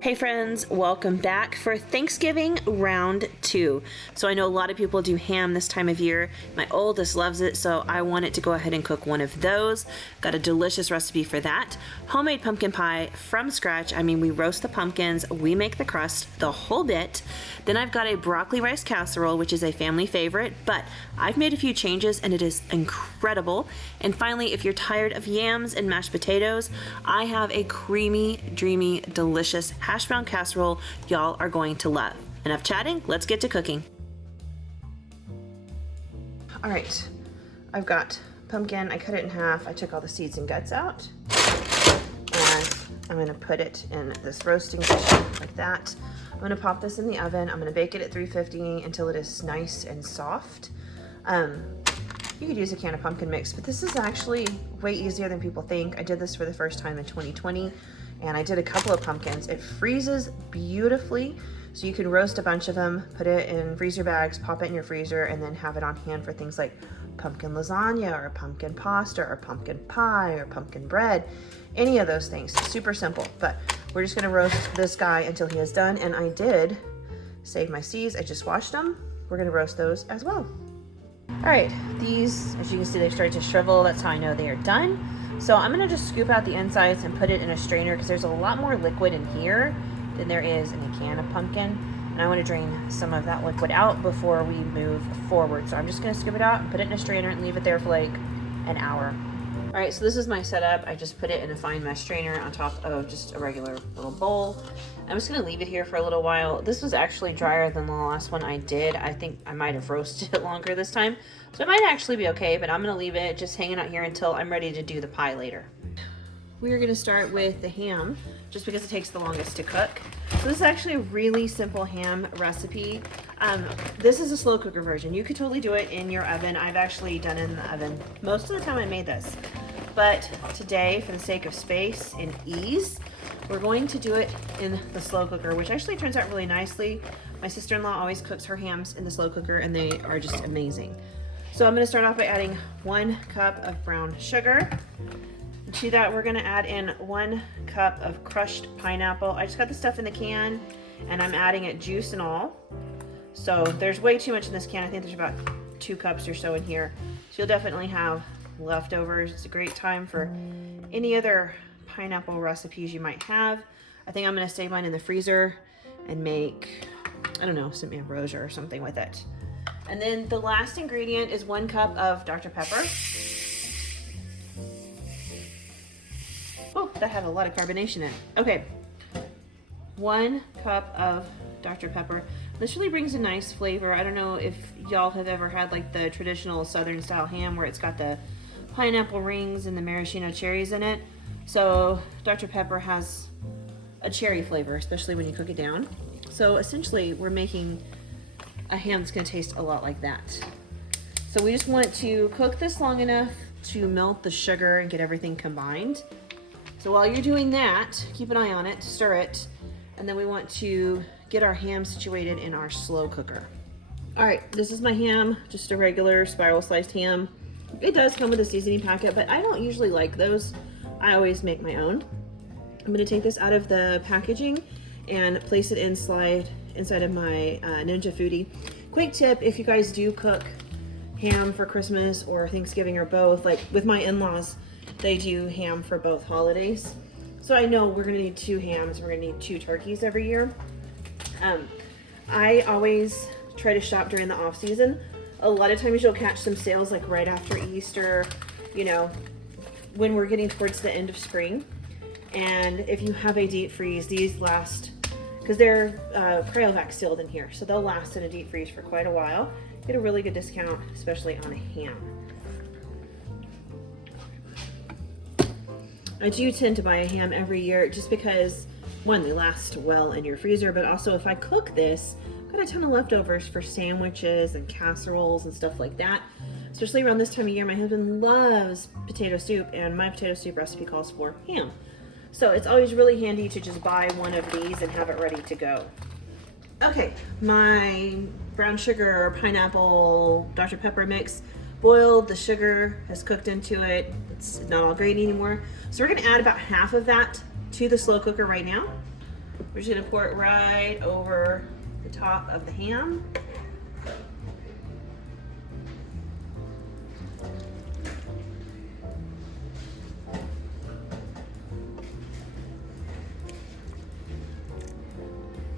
Hey friends, welcome back for Thanksgiving round 2. So I know a lot of people do ham this time of year. My oldest loves it, so I wanted to go ahead and cook one of those. Got a delicious recipe for that. Homemade pumpkin pie from scratch. I mean, we roast the pumpkins, we make the crust, the whole bit. Then I've got a broccoli rice casserole, which is a family favorite, but I've made a few changes and it is incredible. And finally, if you're tired of yams and mashed potatoes, I have a creamy, dreamy, delicious hash brown casserole y'all are going to love. Enough chatting, let's get to cooking. All right, I've got pumpkin. I cut it in half. I took all the seeds and guts out. And I'm gonna put it in this roasting dish like that. I'm gonna pop this in the oven. I'm gonna bake it at 350 until it is nice and soft. You could use a can of pumpkin mix, but this is actually way easier than people think. I did this for the first time in 2020. And I did a couple of pumpkins. It freezes beautifully, so you can roast a bunch of them, put it in freezer bags, pop it in your freezer, and then have it on hand for things like pumpkin lasagna or pumpkin pasta or pumpkin pie or pumpkin bread, any of those things. Super simple, but we're just gonna roast this guy until he is done. And I did save my seeds. I just washed them. We're gonna roast those as well. All right, these, as you can see, they've started to shrivel. That's how I know they are done. So I'm gonna just scoop out the insides and put it in a strainer because there's a lot more liquid in here than there is in a can of pumpkin. And I wanna drain some of that liquid out before we move forward. So I'm just gonna scoop it out and put it in a strainer and leave it there for like an hour. All right, so this is my setup. I just put it in a fine mesh strainer on top of just a regular little bowl. I'm just gonna leave it here for a little while. This was actually drier than the last one I did. I think I might have roasted it longer this time. So it might actually be okay, but I'm gonna leave it just hanging out here until I'm ready to do the pie later. We are gonna start with the ham, just because it takes the longest to cook. So this is actually a really simple ham recipe. This is a slow cooker version. You could totally do it in your oven. I've actually done it in the oven most of the time I made this. But today, for the sake of space and ease, we're going to do it in the slow cooker, which actually turns out really nicely. My sister-in-law always cooks her hams in the slow cooker and they are just amazing. So I'm gonna start off by adding 1 cup of brown sugar. To that, we're gonna add in 1 cup of crushed pineapple. I just got the stuff in the can and I'm adding it juice and all. So there's way too much in this can. I think there's about 2 cups or so in here. So you'll definitely have leftovers. It's a great time for any other pineapple recipes you might have. I think I'm gonna save mine in the freezer and make, I don't know, some ambrosia or something with it. And then the last ingredient is 1 cup of Dr. Pepper. Oh, that had a lot of carbonation in it. Okay, 1 cup of Dr. Pepper. This really brings a nice flavor. I don't know if y'all have ever had like the traditional Southern style ham where it's got the pineapple rings and the maraschino cherries in it. So Dr. Pepper has a cherry flavor, especially when you cook it down. So essentially we're making a ham that's gonna taste a lot like that. So we just want to cook this long enough to melt the sugar and get everything combined. So while you're doing that, keep an eye on it, stir it, and then we want to get our ham situated in our slow cooker. All right, this is my ham, just a regular spiral sliced ham. It does come with a seasoning packet, but I don't usually like those. I always make my own. I'm gonna take this out of the packaging and place it inside of my Ninja Foodie. Quick tip, if you guys do cook ham for Christmas or Thanksgiving or both, like with my in-laws, they do ham for both holidays. So I know we're gonna need 2 hams, we're gonna need 2 turkeys every year. I always try to shop during the off season. A lot of times you'll catch some sales like right after Easter, you know, when we're getting towards the end of spring. And if you have a deep freeze, these last, because they're cryovac sealed in here, so they'll last in a deep freeze for quite a while. Get a really good discount, especially on a ham. I do tend to buy a ham every year just because, 1, they last well in your freezer, but also if I cook this, I've got a ton of leftovers for sandwiches and casseroles and stuff like that. Especially around this time of year, my husband loves potato soup and my potato soup recipe calls for ham. So it's always really handy to just buy one of these and have it ready to go. Okay, my brown sugar, pineapple, Dr. Pepper mix boiled. The sugar has cooked into it. It's not all grainy anymore. So we're gonna add about half of that to the slow cooker right now. We're just gonna pour it right over the top of the ham.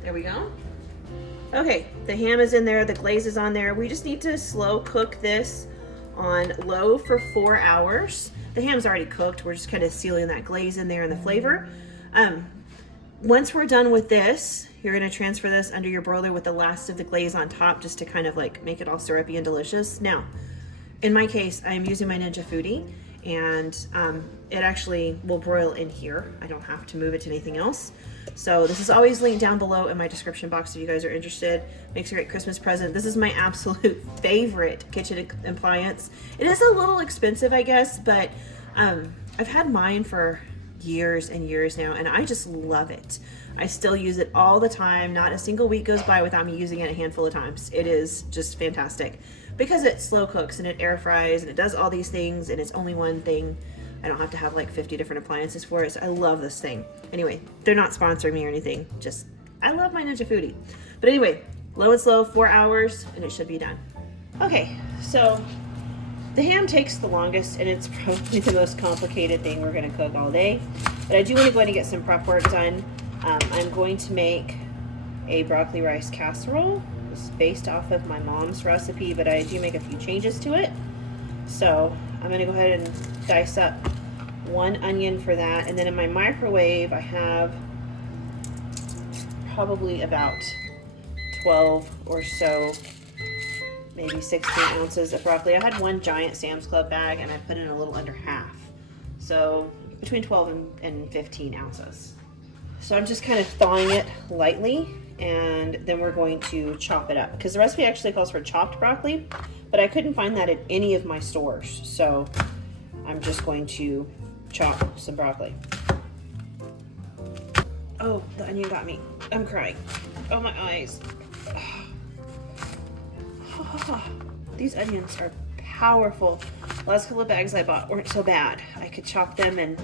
There we go. Okay, the ham is in there, the glaze is on there. We just need to slow cook this on low for 4 hours. The ham's already cooked. We're just kind of sealing that glaze in there and the flavor. Once we're done with this, you're gonna transfer this under your broiler with the last of the glaze on top just to kind of like make it all syrupy and delicious. Now, in my case, I'm using my Ninja Foodie, and it actually will broil in here. I don't have to move it to anything else. So this is always linked down below in my description box if you guys are interested. Makes a great Christmas present. This is my absolute favorite kitchen appliance. It is a little expensive, I guess, but I've had mine for years and years now, and I just love it. I still use it all the time. Not a single week goes by without me using it a handful of times. It is just fantastic because it slow cooks and it air fries and it does all these things, and it's only one thing. I don't have to have like 50 different appliances for it. So I love this thing. Anyway, they're not sponsoring me or anything. Just, I love my Ninja Foodie. But anyway, low and slow, 4 hours, and it should be done. Okay, so the ham takes the longest, and it's probably the most complicated thing we're gonna cook all day. But I do wanna go ahead and get some prep work done. I'm going to make a broccoli rice casserole. It's based off of my mom's recipe, but I do make a few changes to it. So I'm gonna go ahead and dice up 1 onion for that. And then in my microwave, I have probably about 12 or so, maybe 16 ounces of broccoli. I had 1 giant Sam's Club bag, and I put in a little under half. So between 12 and 15 ounces. So I'm just kind of thawing it lightly, and then we're going to chop it up because the recipe actually calls for chopped broccoli, but I couldn't find that at any of my stores. So I'm just going to chop some broccoli. Oh, the onion got me. I'm crying. Oh, my eyes. These onions are powerful. The last couple of bags I bought weren't so bad. I could chop them and,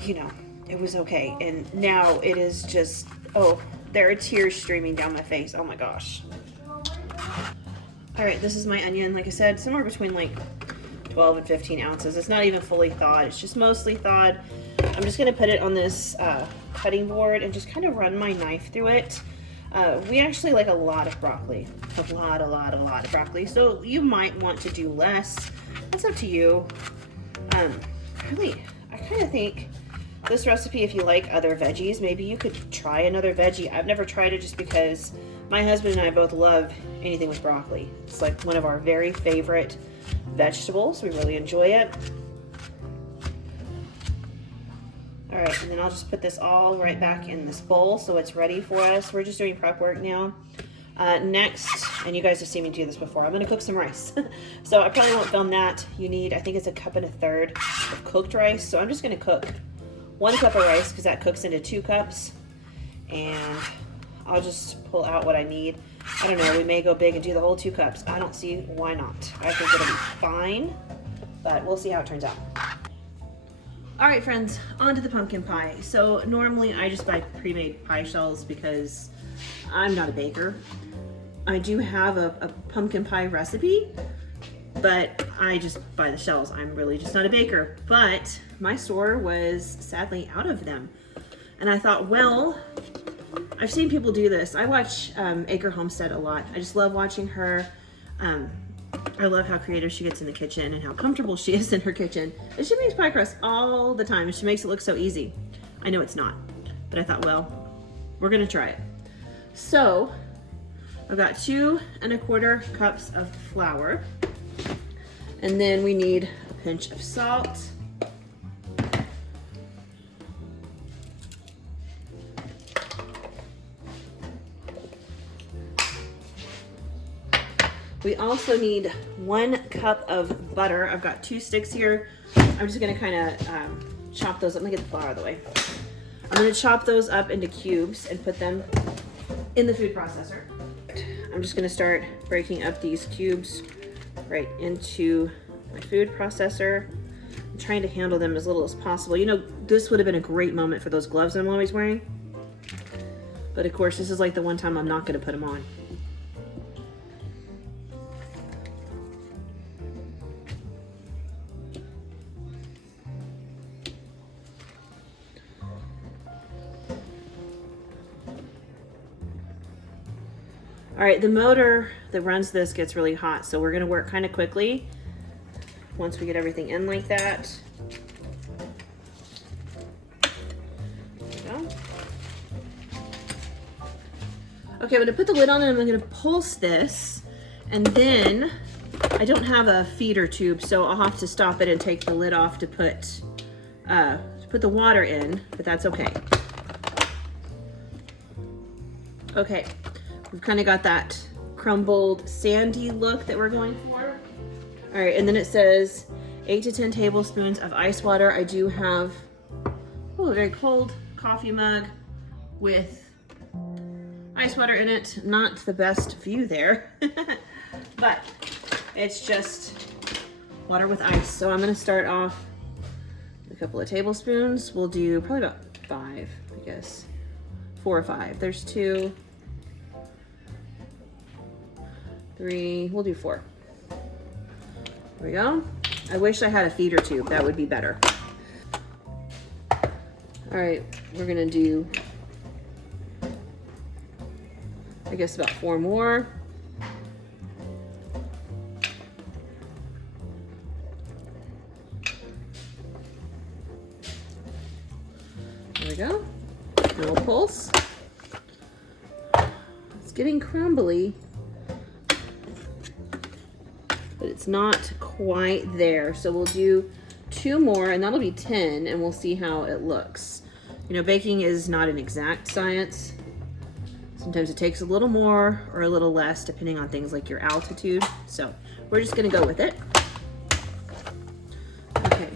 you know, it was okay. And now it is just, oh, there are tears streaming down my face. Oh my gosh. All right, this is my onion. Like I said, somewhere between like 12 and 15 ounces. It's not even fully thawed. It's just mostly thawed. I'm just gonna put it on this cutting board and just kind of run my knife through it. We actually like a lot of broccoli. A lot of broccoli. So you might want to do less. That's up to you. Really, I kind of think this recipe, if you like other veggies, maybe you could try another veggie. I've never tried it just because my husband and I both love anything with broccoli. It's like one of our very favorite vegetables. We really enjoy it. All right, and then I'll just put this all right back in this bowl so it's ready for us. We're just doing prep work now. Next, and you guys have seen me do this before, I'm gonna cook some rice. So I probably won't film that. You need, I think it's 1.25 cups of cooked rice. So I'm just gonna cook 1 cup of rice because that cooks into 2 cups. And I'll just pull out what I need. I don't know, we may go big and do the whole 2 cups. I don't see why not. I think it'll be fine, but we'll see how it turns out. All right, friends, on to the pumpkin pie. So normally I just buy pre-made pie shells because I'm not a baker. I do have a pumpkin pie recipe, but I just buy the shells. I'm really just not a baker. But my store was sadly out of them. And I thought, well, I've seen people do this. I watch Acre Homestead a lot. I just love watching her. I love how creative she gets in the kitchen and how comfortable she is in her kitchen. And she makes pie crust all the time, and she makes it look so easy. I know it's not, but I thought, well, we're gonna try it. So I've got 2¼ cups of flour, and then we need a pinch of salt. We also need 1 cup of butter. I've got 2 sticks here. I'm just gonna kind of chop those up. Let me get the flour out of the way. I'm gonna chop those up into cubes and put them in the food processor. I'm just gonna start breaking up these cubes right into my food processor. I'm trying to handle them as little as possible. You know, this would have been a great moment for those gloves I'm always wearing. But of course, this is like the one time I'm not gonna put them on. All right, the motor that runs this gets really hot, so we're gonna work kind of quickly once we get everything in like that. There we go. Okay, I'm gonna put the lid on and I'm gonna pulse this, and then I don't have a feeder tube, so I'll have to stop it and take the lid off to put the water in, but that's okay. Okay. We've kind of got that crumbled, sandy look that we're going for. All right, and then it says 8 to 10 tablespoons of ice water. I do have a very cold coffee mug with ice water in it. Not the best view there, but it's just water with ice. So I'm gonna start off with a couple of tablespoons. We'll do probably about 5, I guess. 4 or 5. There's 2. 3, we'll do 4. There we go. I wish I had a feeder tube, that would be better. All right, we're gonna do, I guess about 4 more. There we go. And we'll pulse. It's getting crumbly, but it's not quite there. So we'll do 2 more and that'll be 10 and we'll see how it looks. You know, baking is not an exact science. Sometimes it takes a little more or a little less depending on things like your altitude. So we're just gonna go with it. Okay.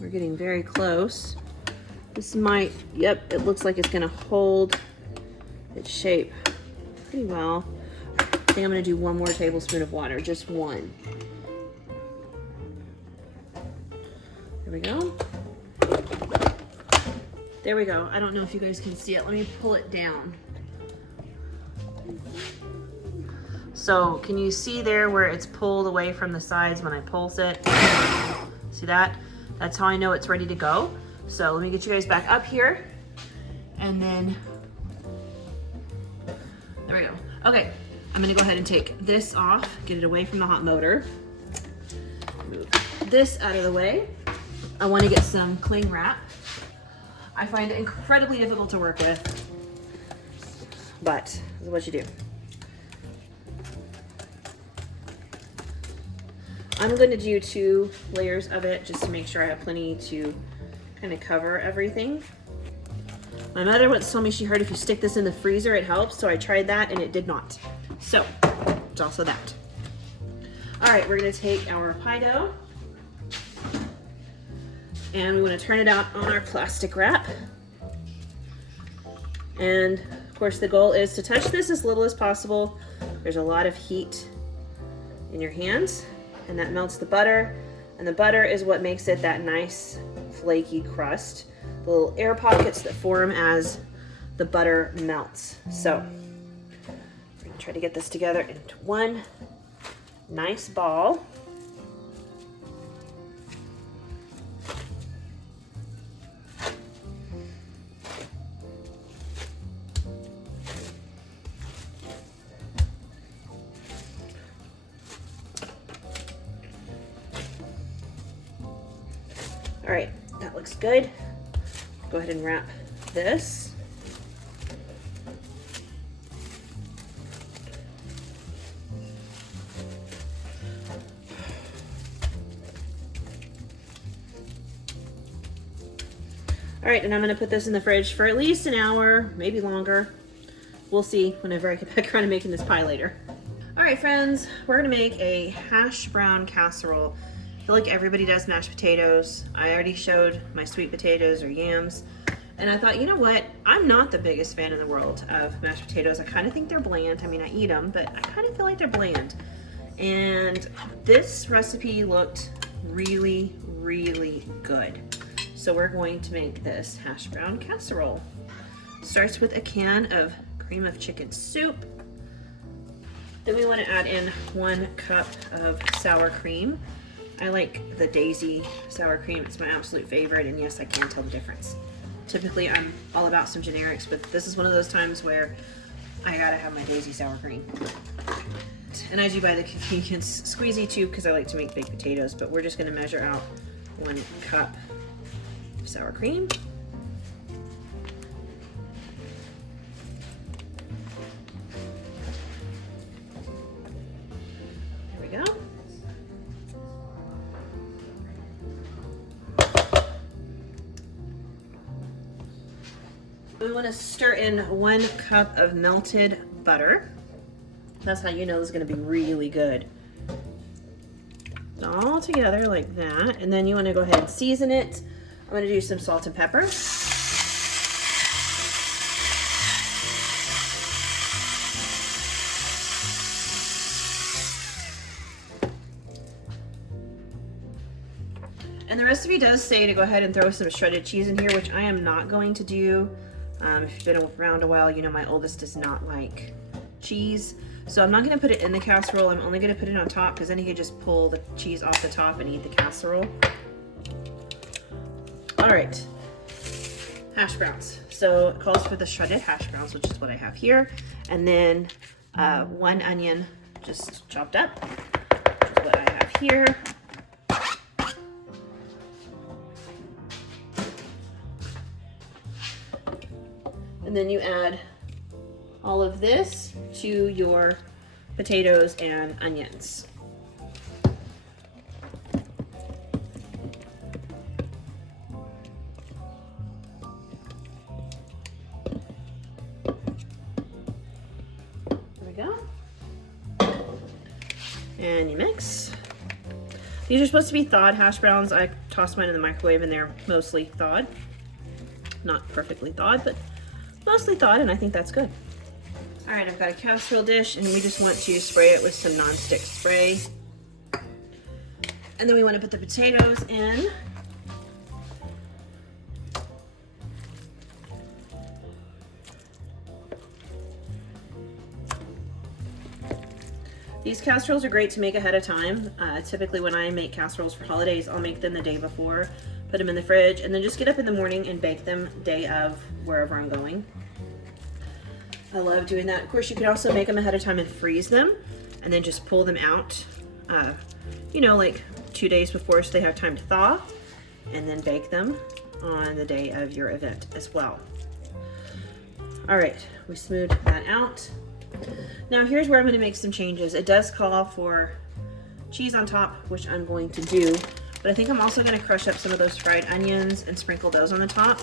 We're getting very close. This might, yep, it looks like it's gonna hold its shape pretty well. I think I'm gonna do 1 more tablespoon of water, just 1. There we go. There we go. I don't know if you guys can see it. Let me pull it down. So can you see there where it's pulled away from the sides when I pulse it? See that? That's how I know it's ready to go. So let me get you guys back up here. And then, there we go. Okay. I'm gonna go ahead and take this off, get it away from the hot motor. Move this out of the way. I wanna get some cling wrap. I find it incredibly difficult to work with, but this is what you do. I'm gonna do 2 layers of it just to make sure I have plenty to kind of cover everything. My mother once told me she heard if you stick this in the freezer, it helps, so I tried that and it did not. So, it's also that. All right, we're gonna take our pie dough and we wanna turn it out on our plastic wrap. And of course the goal is to touch this as little as possible. There's a lot of heat in your hands and that melts the butter. And the butter is what makes it that nice flaky crust. The little air pockets that form as the butter melts. So, try to get this together into one nice ball. All right, that looks good. Go ahead and wrap this. All right, and I'm gonna put this in the fridge for at least an hour, maybe longer. We'll see whenever I get back around to making this pie later. All right, friends, we're gonna make a hash brown casserole. I feel like everybody does mashed potatoes. I already showed my sweet potatoes or yams. And I thought, you know what? I'm not the biggest fan in the world of mashed potatoes. I kind of think they're bland. I mean, I eat them, but I kind of feel like they're bland. And this recipe looked really, really good. So we're going to make this hash brown casserole. Starts with a can of cream of chicken soup. Then we want to add in 1 cup of sour cream. I like the Daisy sour cream. It's my absolute favorite, and yes, I can tell the difference. Typically, I'm all about some generics, but this is one of those times where I gotta have my Daisy sour cream. And I do buy the convenience squeezy tube because I like to make baked potatoes, but we're just gonna measure out 1 cup of sour cream. There we go. We want to stir in 1 cup of melted butter. That's how you know this is going to be really good. All together like that. And then you want to go ahead and season it. I'm going to do some salt and pepper. And the recipe does say to go ahead and throw some shredded cheese in here, which I am not going to do. If you've been around a while, you know my oldest does not like cheese. So I'm not going to put it in the casserole. I'm only going to put it on top because then he can just pull the cheese off the top and eat the casserole. All right, hash browns. So it calls for the shredded hash browns, which is what I have here. And then 1 onion just chopped up, which is what I have here. And then you add all of this to your potatoes and onions. There we go. And you mix. These are supposed to be thawed hash browns. I tossed mine in the microwave and they're mostly thawed. Not perfectly thawed, but mostly thawed, and I think that's good. All right, I've got a casserole dish, and we just want to spray it with some nonstick spray. And then we want to put the potatoes in. These casseroles are great to make ahead of time. Typically when I make casseroles for holidays, I'll make them the day before, put them in the fridge, and then just get up in the morning and bake them day of wherever I'm going. I love doing that. Of course, you can also make them ahead of time and freeze them, and then just pull them out, you know, like 2 days before so they have time to thaw, and then bake them on the day of your event as well. All right, we smoothed that out. Now here's where I'm going to make some changes. It does call for cheese on top, which I'm going to do, but I think I'm also going to crush up some of those fried onions and sprinkle those on the top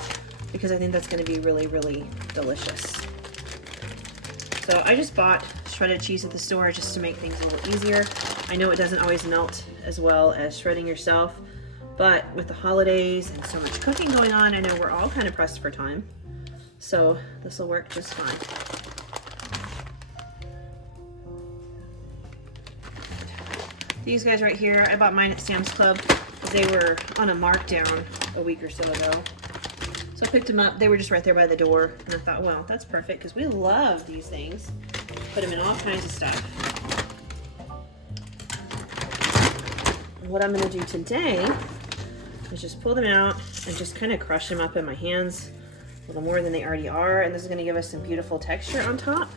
because I think that's going to be really, really delicious. So I just bought shredded cheese at the store just to make things a little easier. I know it doesn't always melt as well as shredding yourself, but with the holidays and so much cooking going on, I know we're all kind of pressed for time. So this will work just fine. These guys right here, I bought mine at Sam's Club. They were on a markdown a week or so ago. So I picked them up. They were just right there by the door. And I thought, well, that's perfect because we love these things. Put them in all kinds of stuff. And what I'm going to do today is just pull them out and just kind of crush them up in my hands a little more than they already are. And this is going to give us some beautiful texture on top.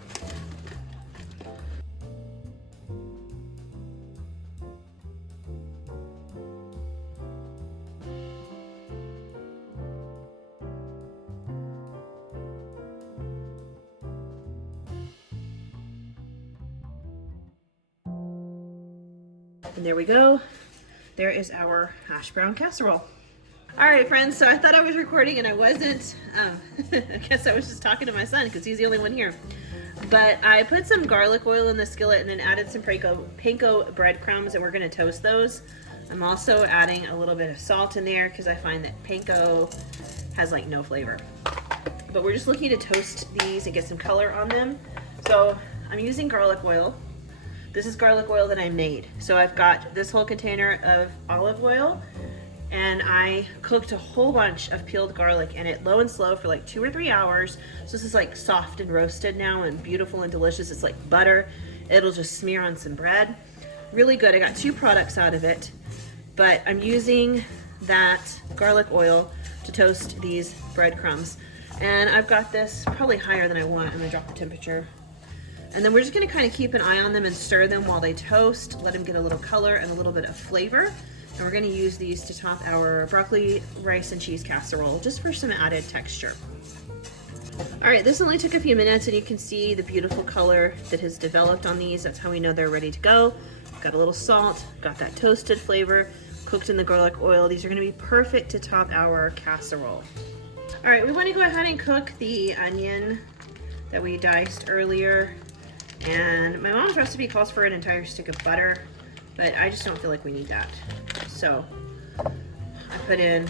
And there we go. There is our hash brown casserole. All right, friends, so I thought I was recording and I wasn't. I guess I was just talking to my son because he's the only one here. But I put some garlic oil in the skillet and then added some panko breadcrumbs, and we're gonna toast those. I'm also adding a little bit of salt in there because I find that panko has like no flavor. But we're just looking to toast these and get some color on them. So I'm using garlic oil. This is garlic oil that I made. So I've got this whole container of olive oil, and I cooked a whole bunch of peeled garlic in it, low and slow, for like 2 or 3 hours. So this is like soft and roasted now and beautiful and delicious. It's like butter. It'll just smear on some bread. Really good. I got 2 products out of it, but I'm using that garlic oil to toast these breadcrumbs. And I've got this probably higher than I want. I'm gonna drop the temperature. And then we're just gonna kind of keep an eye on them and stir them while they toast, let them get a little color and a little bit of flavor. And we're gonna use these to top our broccoli, rice, and cheese casserole, just for some added texture. All right, this only took a few minutes, and you can see the beautiful color that has developed on these. That's how we know they're ready to go. Got a little salt, got that toasted flavor, cooked in the garlic oil. These are gonna be perfect to top our casserole. All right, we wanna go ahead and cook the onion that we diced earlier. And my mom's recipe calls for an entire stick of butter, but I just don't feel like we need that. So I put in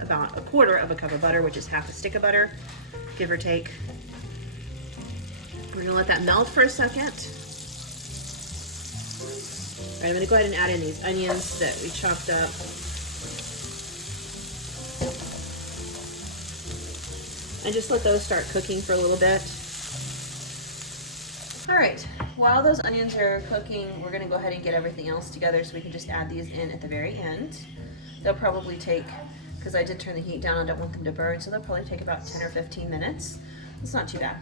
about 1/4 cup of butter, which is half a stick of butter, give or take. We're gonna let that melt for a second. All right, I'm gonna go ahead and add in these onions that we chopped up. And just let those start cooking for a little bit. All right, while those onions are cooking, we're gonna go ahead and get everything else together so we can just add these in at the very end. They'll probably take, because I did turn the heat down, I don't want them to burn, so they'll probably take about 10 or 15 minutes. It's not too bad.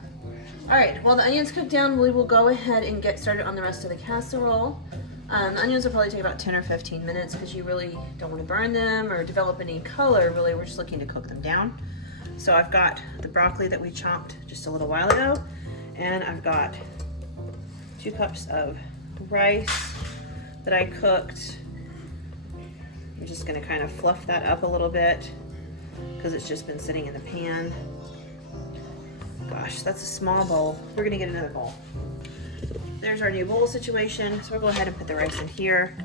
All right, while the onions cook down, we will go ahead and get started on the rest of the casserole. The onions will probably take about 10 or 15 minutes because you really don't want to burn them or develop any color. Really, we're just looking to cook them down. So I've got the broccoli that we chopped just a little while ago, and I've got 2 cups of rice that I cooked. I'm just gonna kind of fluff that up a little bit because it's just been sitting in the pan. Gosh, that's a small bowl. We're gonna get another bowl. There's our new bowl situation. So we'll go ahead and put the rice in here.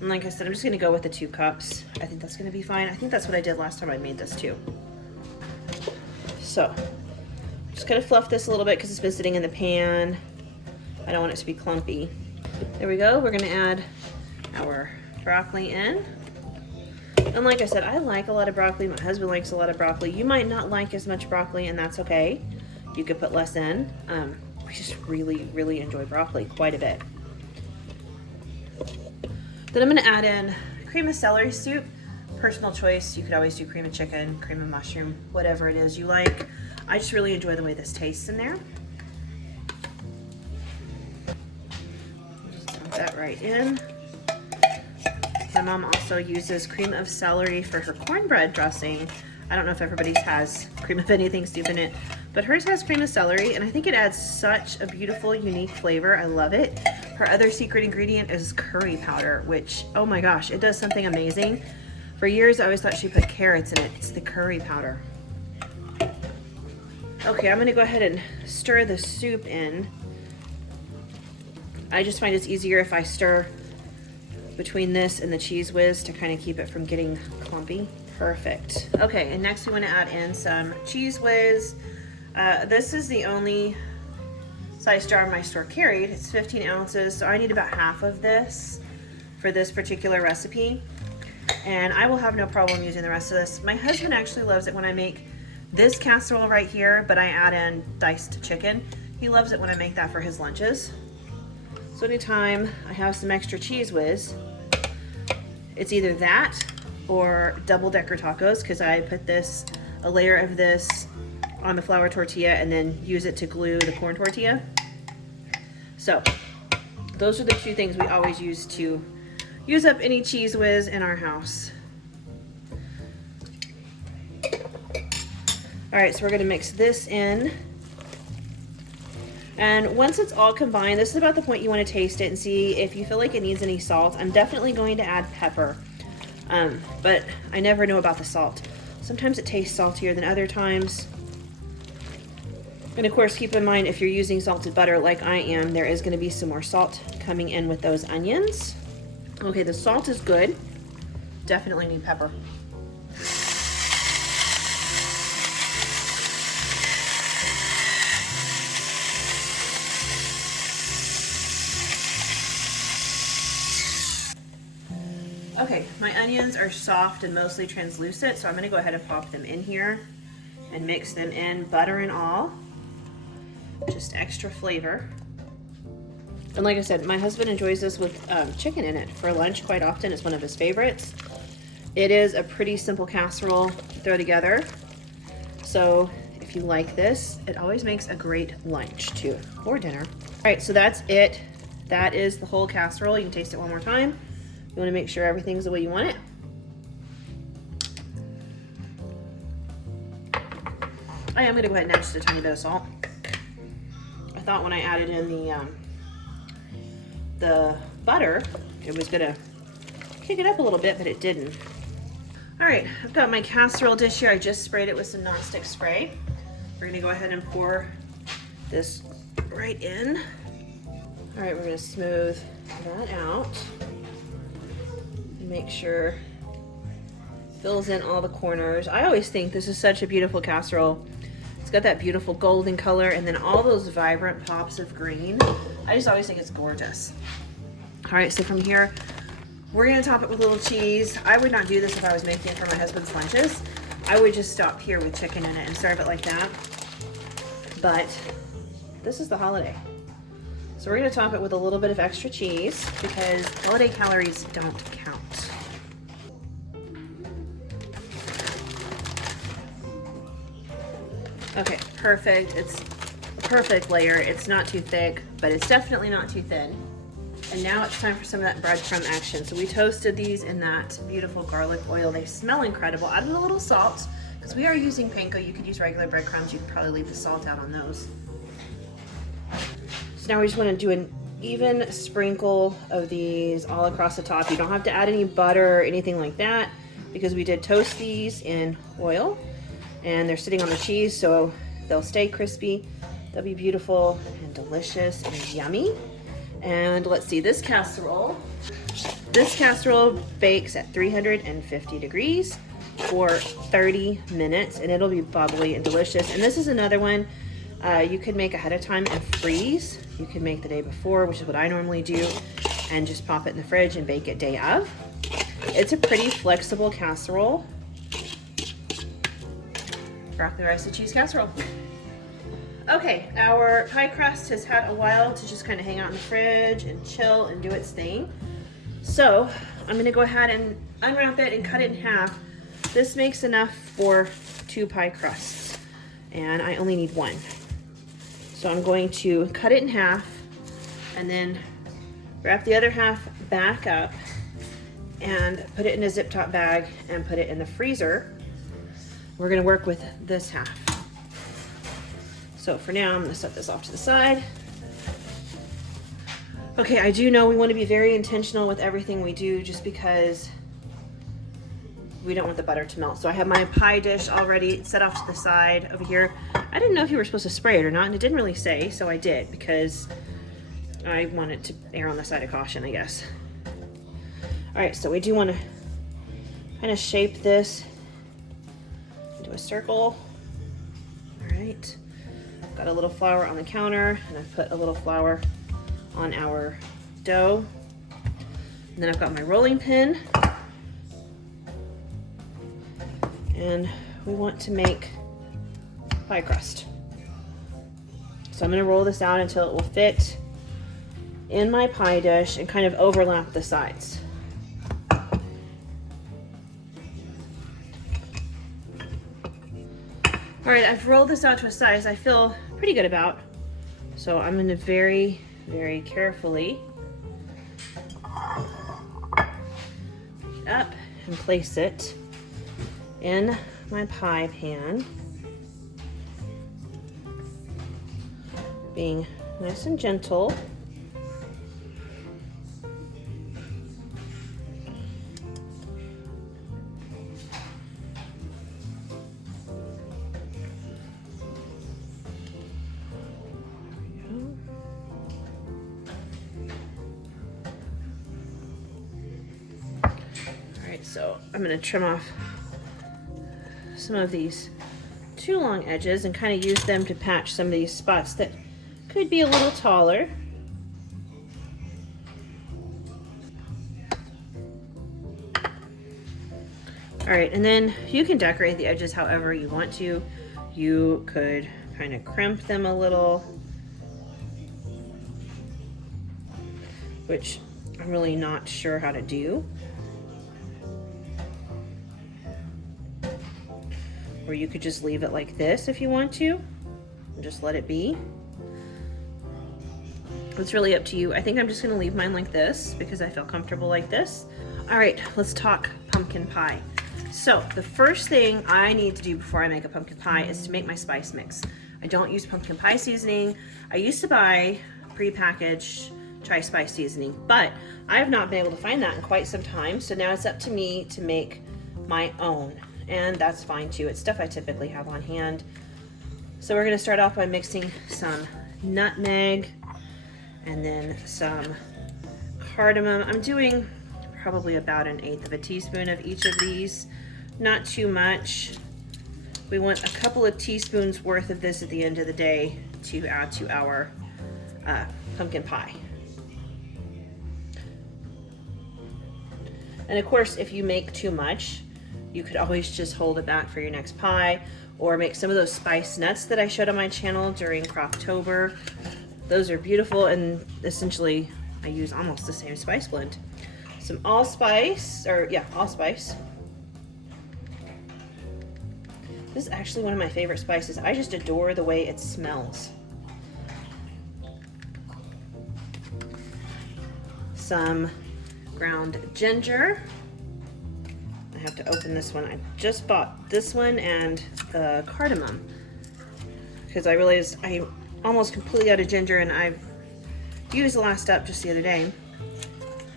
And like I said, I'm just gonna go with the 2 cups. I think that's gonna be fine. I think that's what I did last time I made this too. So, just gonna fluff this a little bit because it's been sitting in the pan. I don't want it to be clumpy. There we go. We're gonna add our broccoli in. And like I said, I like a lot of broccoli. My husband likes a lot of broccoli. You might not like as much broccoli, and that's okay. You could put less in. We just really enjoy broccoli quite a bit. Then I'm gonna add in cream of celery soup. Personal choice. You could always do cream of chicken, cream of mushroom, whatever it is you like. I just really enjoy the way this tastes in there. Just dump that right in. My mom also uses cream of celery for her cornbread dressing. I don't know if everybody's has cream of anything soup in it, but hers has cream of celery, and I think it adds such a beautiful, unique flavor. I love it. Her other secret ingredient is curry powder, which, oh my gosh, it does something amazing. For years, I always thought she put carrots in it. It's the curry powder. Okay, I'm gonna go ahead and stir the soup in. I just find it's easier if I stir between this and the cheese whiz to kind of keep it from getting clumpy. Perfect. Okay, and next we want to add in some cheese whiz. This is the only size jar my store carried. It's 15 ounces, so I need about half of this for this particular recipe. And I will have no problem using the rest of this. My husband actually loves it when I make this casserole right here, but I add in diced chicken. He loves it when I make that for his lunches. So anytime I have some extra cheese whiz, it's either that or double-decker tacos, because I put a layer of this on the flour tortilla and then use it to glue the corn tortilla. So those are the 2 things we always use to use up any cheese whiz in our house. All right, so we're gonna mix this in. And once it's all combined, this is about the point you want to taste it and see if you feel like it needs any salt. I'm definitely going to add pepper, but I never know about the salt. Sometimes it tastes saltier than other times. And of course, keep in mind, if you're using salted butter like I am, there is going to be some more salt coming in with those onions. Okay, the salt is good. Definitely need pepper. Okay, My onions are soft and mostly translucent, so I'm gonna go ahead and pop them in here and mix them in, butter and all. Just extra flavor. And like I said, my husband enjoys this with chicken in it for lunch quite often. It's one of his favorites. It is a pretty simple casserole to throw together. So if you like this, it always makes a great lunch too, or dinner. All right, so that's it. That is the whole casserole. You can taste it one more time. You wanna make sure everything's the way you want it. I am gonna go ahead and add just a tiny bit of salt. I thought when I added in the butter, it was gonna kick it up a little bit, but it didn't. All right, I've got my casserole dish here. I just sprayed it with some nonstick spray. We're gonna go ahead and pour this right in. All right, we're gonna smooth that out. Make sure it fills in all the corners. I always think this is such a beautiful casserole. It's got that beautiful golden color and then all those vibrant pops of green. I just always think it's gorgeous. All right, so from here, we're gonna top it with a little cheese. I would not do this if I was making it for my husband's lunches. I would just stop here with chicken in it and serve it like that. But this is the holiday. So we're gonna top it with a little bit of extra cheese because holiday calories don't count. Okay, perfect. It's a perfect layer. It's not too thick, but it's definitely not too thin. And now it's time for some of that breadcrumb action. So we toasted these in that beautiful garlic oil. They smell incredible. Added a little salt, because we are using panko. You could use regular breadcrumbs. You could probably leave the salt out on those. So now we just want to do an even sprinkle of these all across the top. You don't have to add any butter or anything like that, because we did toast these in oil. And they're sitting on the cheese, so they'll stay crispy. They'll be beautiful and delicious and yummy. And let's see, this casserole bakes at 350 degrees for 30 minutes, and it'll be bubbly and delicious. And this is another one you could make ahead of time and freeze. You can make the day before, which is what I normally do, and just pop it in the fridge and bake it day of. It's a pretty flexible casserole. Broccoli, rice, and cheese casserole. Okay, our pie crust has had a while to just kind of hang out in the fridge and chill and do its thing. So I'm gonna go ahead and unwrap it and cut it in half. This makes enough for 2 pie crusts, and I only need 1. So I'm going to cut it in half and then wrap the other half back up and put it in a zip top bag and put it in the freezer. We're gonna work with this half. So for now, I'm gonna set this off to the side. Okay, I do know we wanna be very intentional with everything we do just because we don't want the butter to melt. So I have my pie dish already set off to the side over here. I didn't know if you were supposed to spray it or not, and it didn't really say, so I did because I wanted to err on the side of caution, I guess. All right, so we do wanna kind of shape this into a circle. All right. Got a little flour on the counter, and I've put a little flour on our dough. And then I've got my rolling pin. And we want to make pie crust. So I'm gonna roll this out until it will fit in my pie dish and kind of overlap the sides. All right, I've rolled this out to a size I feel pretty good about. So I'm gonna very, very carefully pick it up and place it in my pie pan, being nice and gentle. So I'm going to trim off some of these too long edges and kind of use them to patch some of these spots that could be a little taller. All right, and then you can decorate the edges however you want to. You could kind of crimp them a little, which I'm really not sure how to do. Or you could just leave it like this if you want to, and just let it be. It's really up to you. I think I'm just gonna leave mine like this because I feel comfortable like this. All right, let's talk pumpkin pie. So the first thing I need to do before I make a pumpkin pie is to make my spice mix. I don't use pumpkin pie seasoning. I used to buy prepackaged chai spice seasoning, but I have not been able to find that in quite some time. So now it's up to me to make my own, and that's fine too. It's stuff I typically have on hand. So we're gonna start off by mixing some nutmeg and then some cardamom. I'm doing probably about 1/8 of a teaspoon of each of these, not too much. We want a couple of teaspoons worth of this at the end of the day to add to our pumpkin pie. And of course, if you make too much, you could always just hold it back for your next pie, or make some of those spice nuts that I showed on my channel during Croptober. Those are beautiful, and essentially I use almost the same spice blend. Some allspice, allspice. This is actually one of my favorite spices. I just adore the way it smells. Some ground ginger. I have to open this one. I just bought this one and the cardamom because I realized I'm almost completely out of ginger, and I've used the last up just the other day.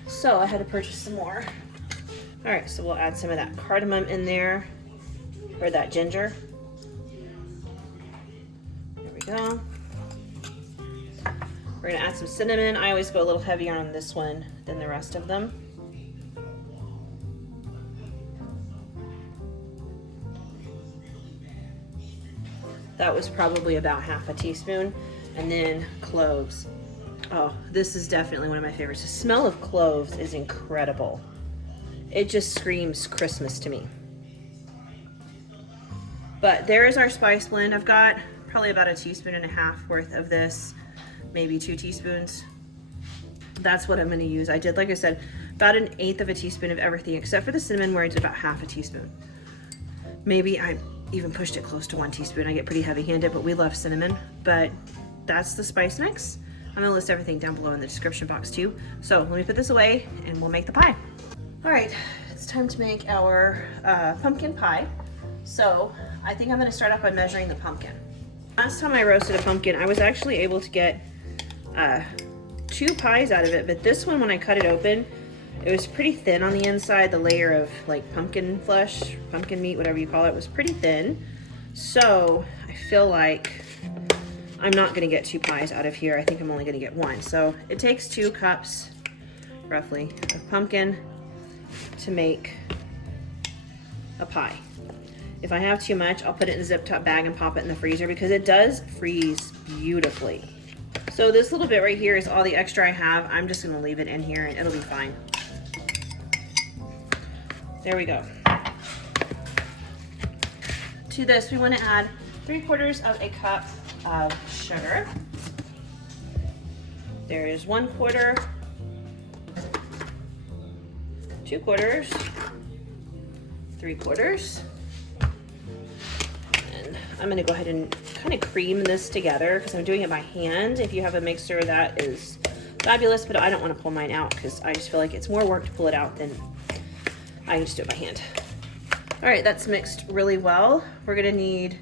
So I had to purchase some more. All right, so we'll add some of that cardamom in there, or that ginger. There we go. We're gonna add some cinnamon. I always go a little heavier on this one than the rest of them. That was probably about 1/2 teaspoon. And then cloves. Oh, this is definitely one of my favorites. The smell of cloves is incredible. It just screams Christmas to me. But there is our spice blend. I've got probably about 1.5 teaspoons worth of this, maybe 2 teaspoons. That's what I'm gonna use. I did, like I said, about 1/8 of a teaspoon of everything except for the cinnamon, where I did about 1/2 teaspoon. Maybe I even pushed it close to 1 teaspoon. I get pretty heavy-handed, but we love cinnamon. But that's the spice mix. I'm gonna list everything down below in the description box too. So let me put this away and we'll make the pie. All right, it's time to make our pumpkin pie. So I think I'm gonna start off by measuring the pumpkin. Last time I roasted a pumpkin, I was actually able to get 2 pies out of it, but this one, when I cut it open, it was pretty thin on the inside. The layer of like pumpkin flesh, pumpkin meat, whatever you call it, was pretty thin. So I feel like I'm not gonna get 2 pies out of here. I think I'm only gonna get 1. So it takes 2 cups, roughly, of pumpkin to make a pie. If I have too much, I'll put it in a zip top bag and pop it in the freezer because it does freeze beautifully. So this little bit right here is all the extra I have. I'm just gonna leave it in here and it'll be fine. There we go. To this, we want to add 3/4 of a cup of sugar. There is 1/4, 2/4, 3/4. And I'm going to go ahead and kind of cream this together because I'm doing it by hand. If you have a mixer, that is fabulous, but I don't want to pull mine out because I just feel like it's more work to pull it out than I can just do it by hand. All right, that's mixed really well. We're gonna need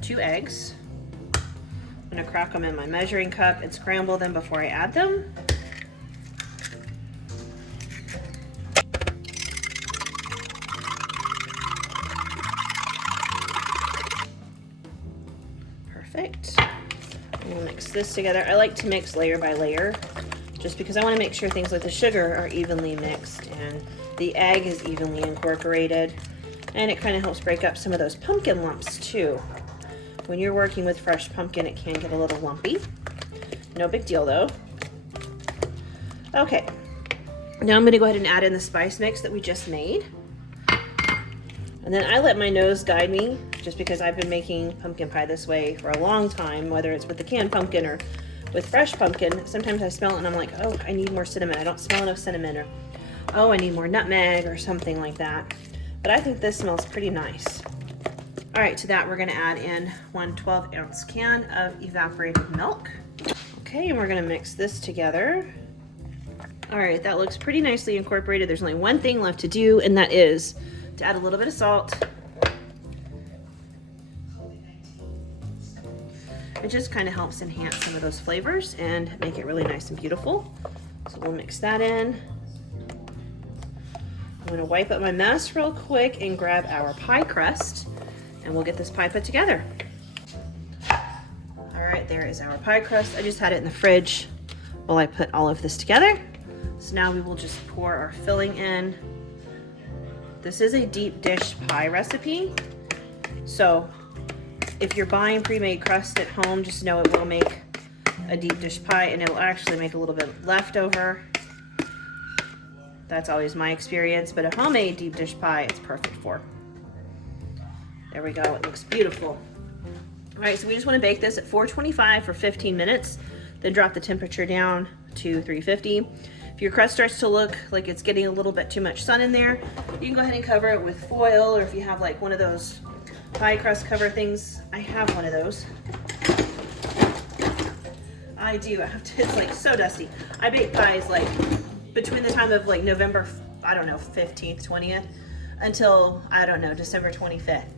2 eggs. I'm gonna crack them in my measuring cup and scramble them before I add them. Perfect. And we'll mix this together. I like to mix layer by layer just because I want to make sure things like the sugar are evenly mixed and the egg is evenly incorporated, and it kind of helps break up some of those pumpkin lumps too. When you're working with fresh pumpkin, it can get a little lumpy. No big deal though. Okay, now I'm gonna go ahead and add in the spice mix that we just made. And then I let my nose guide me, just because I've been making pumpkin pie this way for a long time, whether it's with the canned pumpkin or with fresh pumpkin. Sometimes I smell it and I'm like, oh, I need more cinnamon. I don't smell enough cinnamon, or oh, I need more nutmeg or something like that. But I think this smells pretty nice. All right, to that we're gonna add in 1 12-ounce can of evaporated milk. Okay, and we're gonna mix this together. All right, that looks pretty nicely incorporated. There's only one thing left to do, and that is to add a little bit of salt. It just kind of helps enhance some of those flavors and make it really nice and beautiful. So we'll mix that in. I'm gonna wipe up my mess real quick and grab our pie crust, and we'll get this pie put together. All right, there is our pie crust. I just had it in the fridge while I put all of this together. So now we will just pour our filling in. This is a deep dish pie recipe. So if you're buying pre-made crust at home, just know it will make a deep dish pie, and it will actually make a little bit left over. That's always my experience, but a homemade deep dish pie, it's perfect for. There we go, it looks beautiful. All right, so we just wanna bake this at 425 for 15 minutes, then drop the temperature down to 350. If your crust starts to look like it's getting a little bit too much sun in there, you can go ahead and cover it with foil, or if you have like one of those pie crust cover things, I have one of those. I do, I have to, it's like so dusty. I bake pies like between the time of like November, I don't know, 15th, 20th, until, I don't know, December 25th.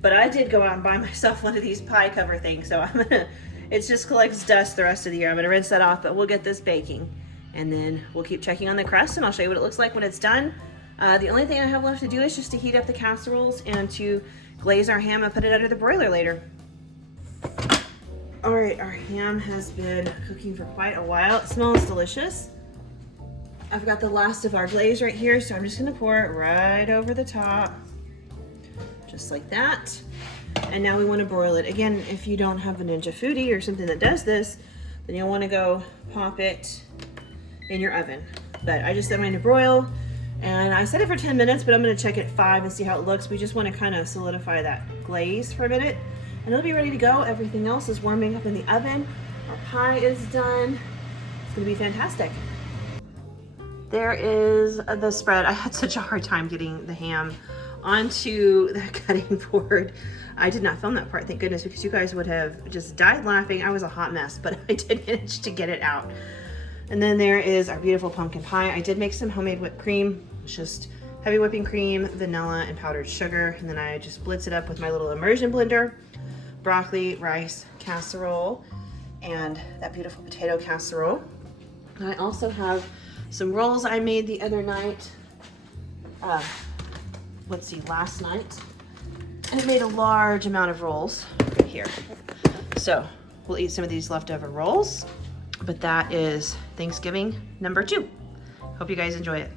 But I did go out and buy myself one of these pie cover things, so I'm gonna, it just collects dust the rest of the year. I'm gonna rinse that off, but we'll get this baking. And then we'll keep checking on the crust, and I'll show you what it looks like when it's done. The only thing I have left to do is just to heat up the casseroles and to glaze our ham and put it under the broiler later. All right, our ham has been cooking for quite a while. It smells delicious. I've got the last of our glaze right here, so I'm just gonna pour it right over the top, just like that. And now we wanna broil it. Again, if you don't have a Ninja Foodie or something that does this, then you'll wanna go pop it in your oven. But I just set mine to broil, and I set it for 10 minutes, but I'm gonna check it 5 and see how it looks. We just wanna kind of solidify that glaze for a minute, and it'll be ready to go. Everything else is warming up in the oven. Our pie is done. It's gonna be fantastic. There is the spread. I had such a hard time getting the ham onto the cutting board. I did not film that part, thank goodness, because you guys would have just died laughing. I was a hot mess, but I did manage to get it out. And then there is our beautiful pumpkin pie. I did make some homemade whipped cream. It's just heavy whipping cream, vanilla, and powdered sugar. And then I just blitz it up with my little immersion blender, broccoli, rice, casserole, and that beautiful potato casserole. And I also have some rolls I made the other night. Let's see, last night. And I made a large amount of rolls right here. So we'll eat some of these leftover rolls. But that is Thanksgiving number 2. Hope you guys enjoy it.